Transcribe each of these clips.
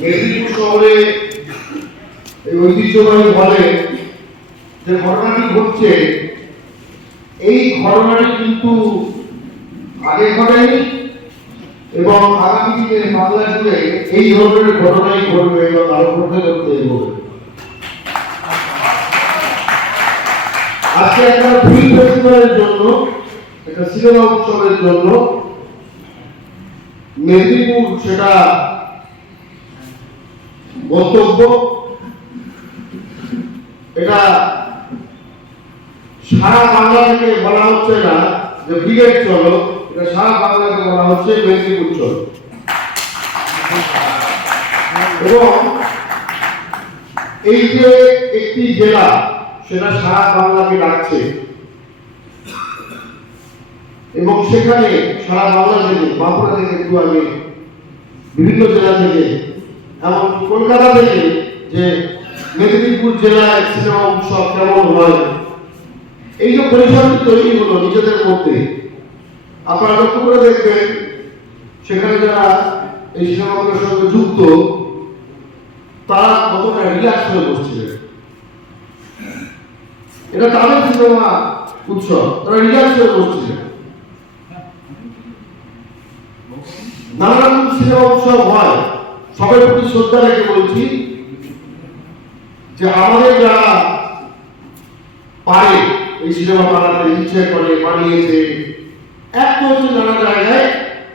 মেদিনীপুর শহরে এই ঐতিহ্যবাহী বলে যে ঘটনাটি ঘটছে, এই ঘটনাটি কিন্তু আগে ঘটেনি এবং আগামী দিনে বাংলা জুড়ে এই ধরনের ঘটনাই ঘটবে এবং আরো ঘটতে ঘটতে এগোবে। আজকে একটা ফিল্ম ফেস্টিভ্যালের জন্য, একটা সিনেমা উৎসবের জন্য মেদিনীপুর সেটা গন্তব্য। এটা সারা বাংলা থেকে বলা হচ্ছে না যে ব্রিগেড চলো, এটা সারা বাংলাকে বলা হচ্ছে মেদিনীপুর চলো। এবং এই যে একটি জেলা সেটা সারা বাংলাকে ডাকছে এবং সেখানে সারা বাংলা থেকে, বাঁকুড়া থেকে একটু আগে বিভিন্ন জেলা থেকে, এমন কলকাতা থেকে যে মেদিনীপুর জেলায় সিনেমা উৎসব কেমন হয়, এই যে পরিসরটি তৈরি হলো নিজেদের মধ্যে, আপনারা লক্ষ্য করে দেখবেন সেখানে যারা এই সিনেমাগুলোর সঙ্গে যুক্ত তারা কতটা রিল্যাক্স হয়ে বসছিলেন। এটা তাদের সিনেমা উৎসব, তারা রিল্যাক্স হয়ে বসছিলেন। নানা রকম সিনেমা উৎসব হয়, সবার প্রতি শ্রদ্ধা রেখে বলছি যে আমাদের যারা পারে এই সিনেমা বানাতে ইচ্ছে করে, বানিয়েছে, এক হচ্ছে নানা জায়গায়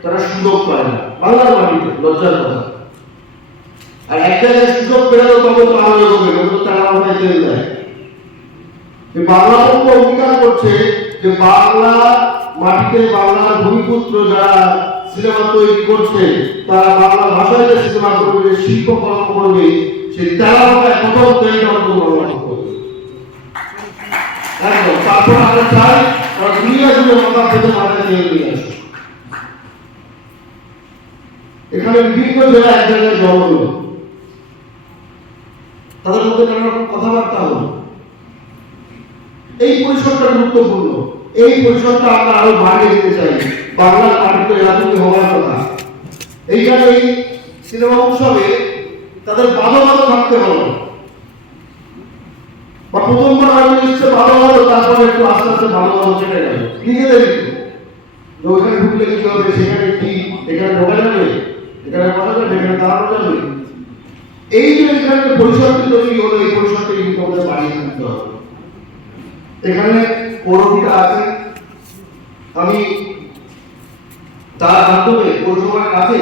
তারা সুযোগ পায় না, বাংলার মাটিতে লজ্জার কথা। আর এক জায়গায় সুযোগ পেলে তো তবে তো আরো এগোবে, তারা মাথায় তেল দেয়। বাংলা পক্ষ অঙ্গীকার করছে যে বাংলা মাটিতে বাংলার ভূমিপুত্র যারা সিনেমা তৈরি করছে, তারা বাংলা ভাষায় যে সিনেমা করবে, শিল্পকর্ম করবে, সেই তারা প্রথম তৈরি করবে। একদম তারপর আমরা চাই তারা দুনিয়া জুড়ে মাথা পেতে মাথায় তেল দিয়ে আসে। এখানে বিভিন্ন জেলায় এক জায়গায় জড়ো হলো, তাদের মধ্যে নানা রকম কথাবার্তা হলো। এই পরিসরটা গুরুত্বপূর্ণ, এই পরিসরটা আমরা আরো বাড়িয়ে দিতে চাই। বাংলার মাটিতে এলাকাতে হওয়ার কথা। এইখানে এই সিনেমা উৎসবে তাদের বাধা থাকতে হবে, বা প্রথমবার আগে এসছে বাধা, তারপরে একটু আস্তে আস্তে ভালো চেটে যাবে নিজেদের একটু। ওইখানে ঢুকলে কি হবে, সেখানে কি, এখানে ঢোকা যাবে, এখানে বসা যাবে, এখানে দাঁড়ানো যাবে। এই যে এখানে পরিসরটি তৈরি হলো, এই পরিসরটি কিন্তু আমাদের বাড়িয়ে দিতে হবে। এখানে পৌরপিতা আছে, আমি তার মাধ্যমে পৌরসভার কাছে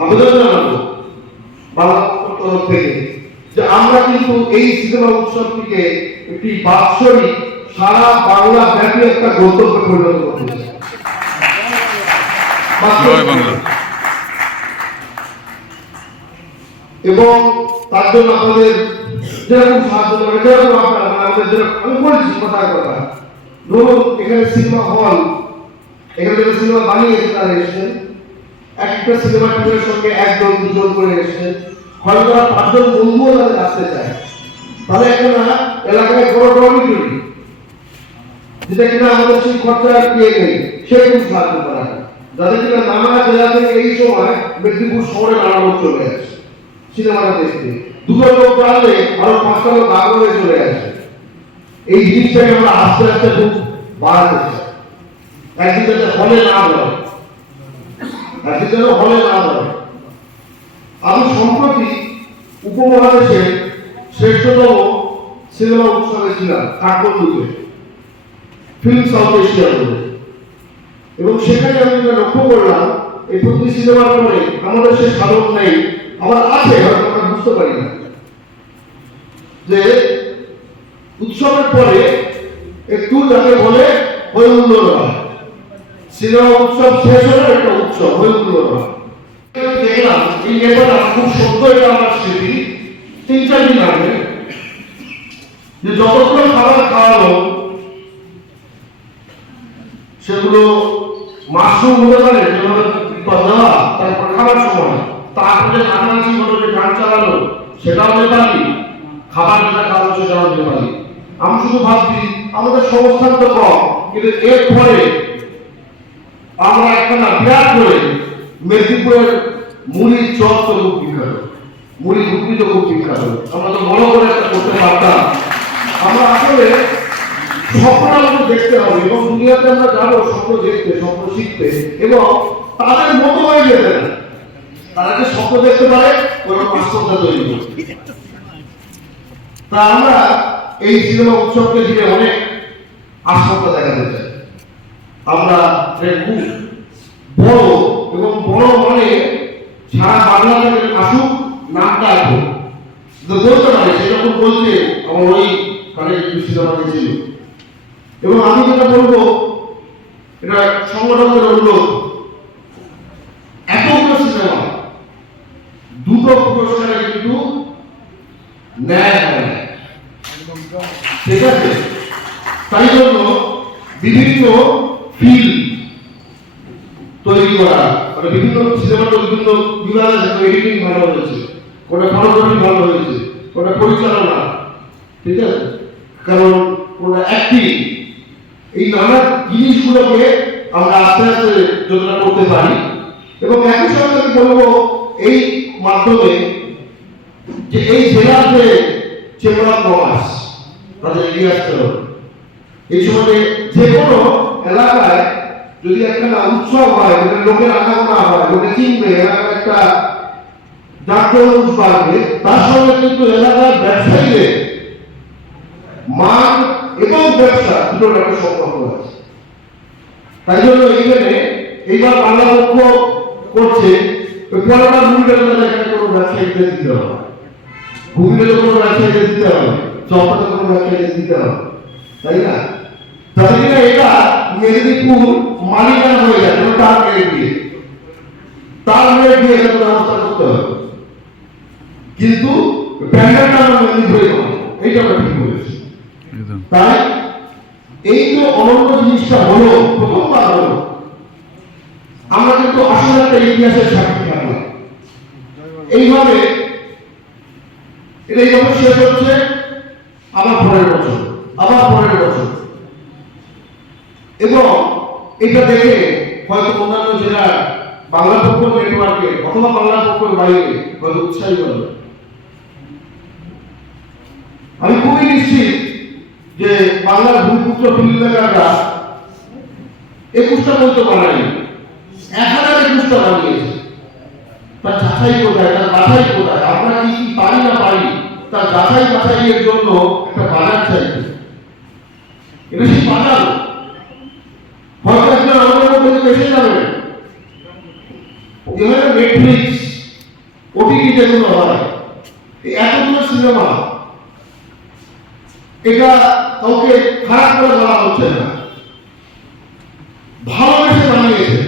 আবেদন জানাবো বাংলা তরফ থেকে যে আমরা কিন্তু এই সিনেমা উৎসবটিকে একটি বাৎসরিক সারা বাংলা ব্যাপী একটা গন্তব্যে পরিণত করতে চাই। এবং তার জন্য আমাদের যেরকম সাহায্য করে, যেরকম আপনারা আমাদের যেরকম আমি বলছি কথার কথা, ধরুন এখানে সিনেমা হল, এখানে যারা সিনেমা বানিয়েছে তারা এসেছেন, একটা সিনেমা টিমের সঙ্গে একজন দুজন করে এসেছেন, হয়তো তারা 5 জন বন্ধুও তাদের আসতে চায়, তাহলে একটা এলাকায় বড় ডরমিটরি যেটা কিনা আমাদের সেই খরচা দিয়ে নেই, সেরকম সাহায্য করা হয়, যাদের কিনা নানা জেলা থেকে এই সময় মেদিনীপুর শহরে নানা লোক চলে আসে সিনেমাটা দেখতে। 2 লোক বাড়লে আরো 5টা লোক আগ্রহে চলে আসে। এই জিনিসটাকে আমরা আস্তে আস্তে খুব বাড়াতে চাই। একদিন যাতে হলে না হয়, একদিন যেন হলে না হয়। আমি সম্প্রতি উপমহাদেশের শ্রেষ্ঠতম সিনেমা উৎসবে ছিলাম কাঠমান্ডুতে, ফিল্ম সাউথ এশিয়া বলে, এবং সেখানে আমি লক্ষ্য করলাম এই প্রতি সিনেমার পরে আমাদের সে সাধন নেই, আমার আছে, হয়তো আমরা বুঝতে পারি না, যে উৎসবের পরে একটু যাকে বলে হৈহুল্লোড় হয়। সিনেমা উৎসব শেষ হলে একটা উৎসব হৈহুল্লোড় হয়। দেখলাম এই ব্যাপারটা খুব সত্য, এটা আমার স্মৃতি। 3-4 দিন আগে যে যতগুলো খাবার খাওয়ালো সেগুলো মাশরুম হতে পারে, যেভাবে দেওয়া, তারপর খাবার সময়, তারপরে নানাজি হলো যে গান চালালো সেটাও নেপালি, খাবার যেটা খাওয়ালো সেটাও নেপালি। আমি শুধু ভাবছি আমাদের সংস্থান তো কম, কিন্তু এর পরে আমরা একটা বিরাট করে মেদিনীপুরের মুড়ির চপ তো খুব বিখ্যাত, মুড়ি ঘুগনি তো খুব বিখ্যাত। আমরা তো বড় করে একটা করতে পারতাম। আমরা আসলে স্বপ্নগুলো দেখতে হবে এবং দুনিয়াতে আমরা যাবো স্বপ্ন দেখতে, স্বপ্ন শিখতে এবং তাদের মতো হয়ে যেতে না। তারা যে স্বপ্ন দেখতে পারে ওরকম বাস্তবতা তৈরি করতে। তা আমরা এই সিনেমা উৎসবকে ঘিরে অনেক আশঙ্কা দেখাতে চাই। আমরা খুব বড় এবং বড় মানে সারা বাংলা থেকে আসুক, নামটা আসুক বলতে পারে, সেরকম বলছে আমার ওই কানে সিনেমা ছিল। এবং আমি যেটা বলবো, এটা সংগঠনের অনুরোধ, এতগুলো সিনেমা দুটো পুরস্কারে কিন্তু ন্যায় হয় না, ঠিক আছে? তাই জন্য বিভিন্ন ফিল্ম তৈরি করা, মানে বিভিন্ন সিনেমাটা বিভিন্ন বিভাগ আছে, এডিটিং ভালো হয়েছে, কোনটা ফটোগ্রাফি ভালো হয়েছে, কোনটা পরিচালনা, ঠিক আছে, কারণ কোনটা অ্যাক্টিং, এই নানা জিনিসগুলোকে আমরা আস্তে আস্তে যোজনা করতে পারি। এবং একই সঙ্গে আমি বলবো এই মাধ্যমে যে এই জেলার যে চেম্বার অফ কমার্স তাদের এগিয়ে আসতে হবে। এই সময় যে কোনো এলাকায় যদি একটা উৎসব হয়, লোকের আনাগোনা হয়, লোকে চিনবে, এলাকার একটা জাঁকজমক বাড়বে, তার সঙ্গে কিন্তু এলাকার ব্যবসায়ীদের মান এবং ব্যবসা দুটোর একটা সম্পর্ক আছে। তাই জন্য এইখানে এইবার বাংলা পক্ষ করছে পরের মুভিটার এখানে কোনো ব্যবসায়ীদের দিতে হবে, ভূমিতে কোনো ব্যবসায়ীদের দিতে হবে, চপাতে কোনো ব্যবসায়ীদের দিতে হবে, তাই না? তাই না? এটা মেদিনীপুর মালিকানা হয়ে যায়, তার মেয়ে দিয়ে এটা ব্যবস্থা করতে হবে। কিন্তু ব্যান্ডারটা আমরা মেদিনীপুরে এইটা আমরা ঠিক বলেছি। তাই এই যে অনন্য জিনিসটা হলো, প্রথমবার হলো, আমরা কিন্তু আসলে একটা ইতিহাসের সাক্ষী থাকলাম। এইভাবে এটা যখন শেষ হচ্ছে, আবার পরের বছর, আবার পরের বছর, এবং এটা দেখে হয়তো অন্যান্য জেলা বাংলা পক্ষ নেটওয়ার্কে অথবা বাংলা পক্ষের বাইরে হয়তো উৎসাহী হবে। আমি খুবই নিশ্চিত যে বাংলার ভূমিপুত্র ফিল্মমেকাররা 21টা বলতে বানায়নি, 1021টা বানিয়েছে। তার যাচাই কোথায়, তার বাছাই কোথায়, আমরা কি কি পারি না পারি, তার যাচাই বাছাইয়ের জন্য একটা বাজার চাইবে। এটা সেই বাজার হয়তো একজন আমাদের মধ্যে এসে যাবেন। এখানে নেটফ্লিক্স, ওটিটি যেগুলো হয়, এতগুলো সিনেমা, এটা কাউকে খারাপ করে বলা হচ্ছে না, ভালোবেসে বানিয়েছে,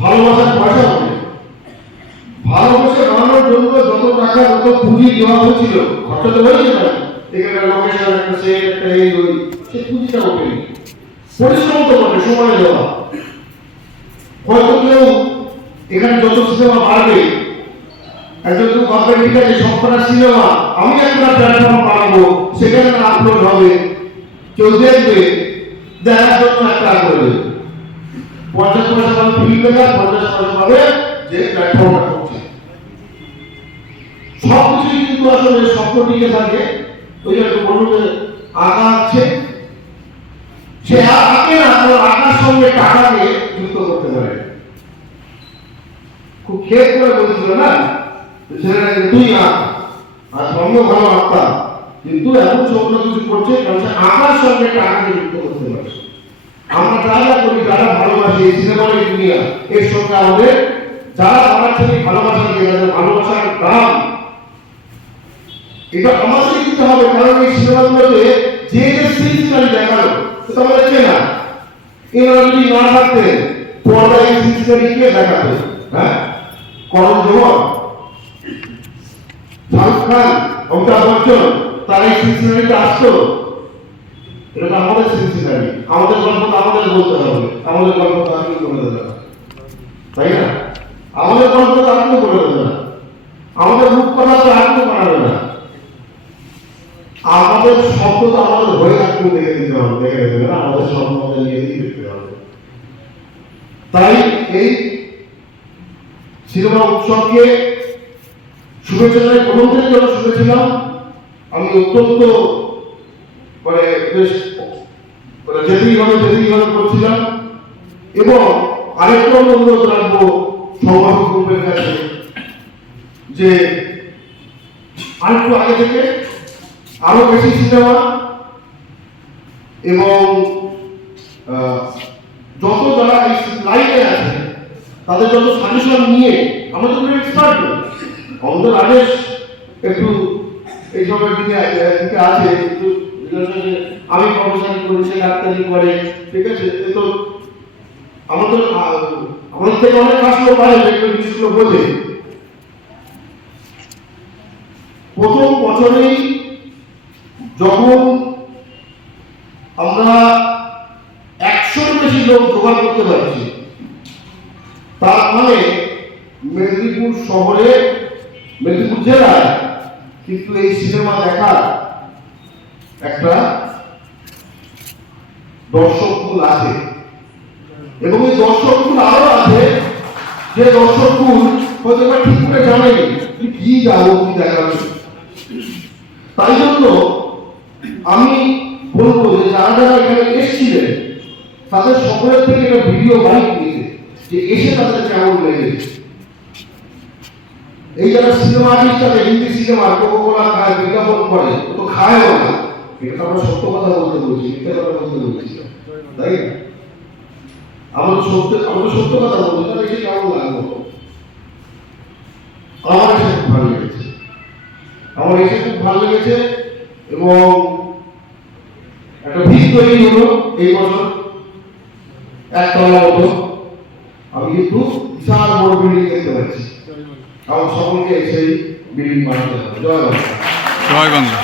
ভালোবাসার পয়সা হবে। ভালোবেসে বানানোর জন্য যত টাকা, যত পুঁজি দেওয়া হয়েছিল, খরচা তো হয়েছে না, এখানে লোকেশন, একটা সেট, একটা এই ওই, সে পুঁজিটা ওঠেনি। পরিশ্রম তো করে, সময় দেওয়া। হয়তো কেউ এখানে যত সিনেমা বাড়বে, একজন তো ভাববেন ঠিক আছে সবকটা সিনেমা আমি একটা প্ল্যাটফর্ম বানাবো, সেখানে আপলোড হবে, কেউ দেখবে, দেখার জন্য একটা করে দেবে। 50 পয়সা পাবে ফিল্মমেকার, 50 পয়সা পাবে যে প্ল্যাটফর্মটা করছে। সবকিছুই কিন্তু আসলে স্বপ্ন টিকে থাকে। ওই যে বলবো যে আঁকা আছে, সে আঁকে না, আঁকার সঙ্গে টাকাকে যুক্ত করতে পারে। খুব খেয়ে করে বলছিল না ছেলেরা, তুই আঁক, আর সঙ্গে ভালো আঁকতাম, কিন্তু এখন সব কিছু করছে কারণ সে আঁকার সঙ্গে টাকাকে যুক্ত করতে পারে। আমরা যারা করি, যারা ভালোবাসি এই সিনেমার এই দুনিয়া, এর সঙ্গে আমাদের যারা বানাচ্ছে ভালোবাসা দিয়ে, তাদের ভালোবাসার দাম এটা আমাদের দিতে হবে। কারণ এই সিনেমাগুলোতে যে যে সিনসিনারি দেখালো সেটা আমাদের চেনা। এরা যদি না থাকতেন পর্দায় সিনসিনারি কে দেখাতো? হ্যাঁ, করণ জোহর, শাহরুখ খান, অমিতাভ বচ্চন, তারা এই সিনসিনারিতে আসতো। এটা আমাদের সিনসিনারি, আমাদের গল্প আমাদের বলতে হবে, আমাদের গল্প আপনি করে দেবে না, তাই না? আমাদের গল্প আপনি করে দেবে না, আমাদের মুখ কথা তো আপনি বানাবে না, আমাদের শব্দ তো আমাদের হয়ে আপনি দেখে দিতে হবে, দেখে দেবে না, আমাদের শব্দ আমাদের নিয়ে দিয়ে দিতে হবে। তাই এই সিনেমা উৎসবকে শুভেচ্ছা জানাই। প্রথম থেকে যখন শুনেছিলাম আমি অত্যন্ত মানে বেশ যেতেই হবে করছিলাম। এবং আরেকটা অনুরোধ রাখবো সংগঠক গ্রুপের কাছে যে আরেকটু আগে থেকে আরো বেশি সিনেমা এবং যত যারা এই লাইনে আছে তাদের যত সাজেশন নিয়ে আমরা তো এক্সপার্ট নই, আমাদের রাজেশ একটু এইসবের দিকে আছে, কিন্তু আমি প্রফেশন করেছি, ডাক্তারি করে, ঠিক আছে, তো আমাদের থেকে অনেক কাজগুলো পারে জিনিসগুলো বোঝে। প্রথম বছরেই যখন আমরা 100-র বেশি লোক জোগাড় করতে পারছি, তার মানে মেদিনীপুর শহরে, মেদিনীপুর জেলায় কিন্তু এই সিনেমা দেখার একটা দর্শককুল আছে। এবং এই দর্শককুল আরো আছে যে দর্শককুল হয়তো ঠিক করে জানেনি কি যাবো কি দেখাবে। তাই জন্য আমি বলবো যে যারা যারা এখানে এসেছিলেন তাদের সকলের থেকে একটা ভিডিও বাইক নিতে, যে এসে তাদের কেমন লেগেছে। এই যারা সিনেমা আর্টিস্ট আছে, হিন্দি সিনেমা কোকা-কোলা খায়, বিজ্ঞাপন করে, ও তো খায়ও না। এটা আমরা সত্য কথা বলতে বলছি, মিথ্যা কথা বলতে বলছি, তাই না? আমরা সত্য কথা বলছি, তাহলে এসে কেমন লাগলো? আমার এসে খুব ভালো লেগেছে, এবং একটা ভিত তৈরি হলো এই বছর একতলা মতো। আমি কিন্তু বিশাল বড় বিল্ডিং দেখতে পাচ্ছি। আমার সকলকে সেই বিল্ডিং বানাতে হবে। জয় বাংলা।